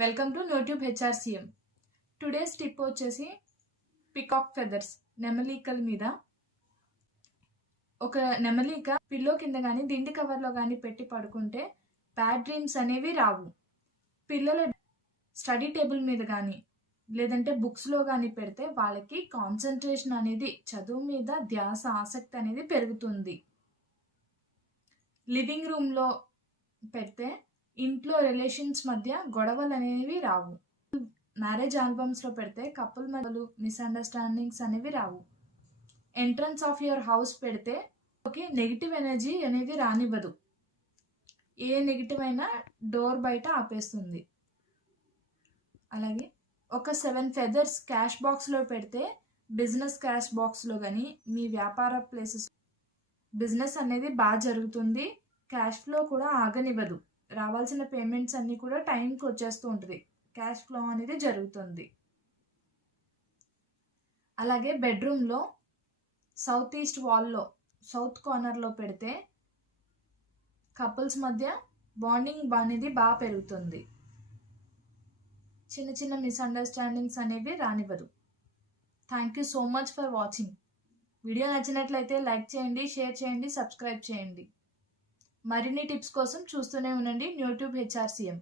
Welcome to నోట్యూబ్ HRCM today's tip వచ్చేసి peacock feathers నెమలీకల మీద. ఒక నెమలిక పిల్లో కింద కానీ దిండి కవర్లో కానీ పెట్టి పడుకుంటే బ్యాడ్ డ్రీమ్స్ అనేవి రావు. పిల్లల స్టడీ టేబుల్ మీద కానీ లేదంటే బుక్స్లో కానీ పెడితే వాళ్ళకి కాన్సన్ట్రేషన్ అనేది చదువు మీద ధ్యాస ఆసక్తి అనేది పెరుగుతుంది. లివింగ్ రూమ్లో పెడితే ఇంట్లో రిలేషన్స్ మధ్య గొడవలు అనేవి రావు. మ్యారేజ్ ఆల్బమ్స్లో పెడితే కపుల్ మధ్యలు మిస్అండర్స్టాండింగ్స్ అనేవి రావు. ఎంట్రన్స్ ఆఫ్ యువర్ హౌస్ పెడితే ఓకే నెగిటివ్ ఎనర్జీ అనేది రానివ్వదు. ఏ నెగిటివ్ అయినా డోర్ బయట ఆపేస్తుంది. అలాగే ఒక సెవెన్ ఫెదర్స్ క్యాష్ బాక్స్లో పెడితే బిజినెస్ క్యాష్ బాక్స్లో కానీ మీ వ్యాపార ప్లేసెస్ బిజినెస్ అనేది బాగా జరుగుతుంది. క్యాష్ ఫ్లో కూడా ఆగనివ్వదు. రావాల్సిన పేమెంట్స్ అన్నీ కూడా టైంకి వచ్చేస్తూ ఉంటుంది. క్యాష్ ఫ్లో అనేది జరుగుతుంది. అలాగే బెడ్రూమ్లో సౌత్ ఈస్ట్ వాల్లో సౌత్ కార్నర్లో పెడితే కపుల్స్ మధ్య బాండింగ్ అనేది బాగా పెరుగుతుంది. చిన్న చిన్న మిస్అండర్స్టాండింగ్స్ అనేవి రానివ్వదు. Thank you so much for watching video నచ్చినట్లయితే లైక్ చేయండి షేర్ చేయండి సబ్స్క్రైబ్ చేయండి. మరిన్ని టిప్స్ కోసం చూస్తూనే ఉండండి. న్యూట్యూబ్ హెచ్ఆర్సీఎం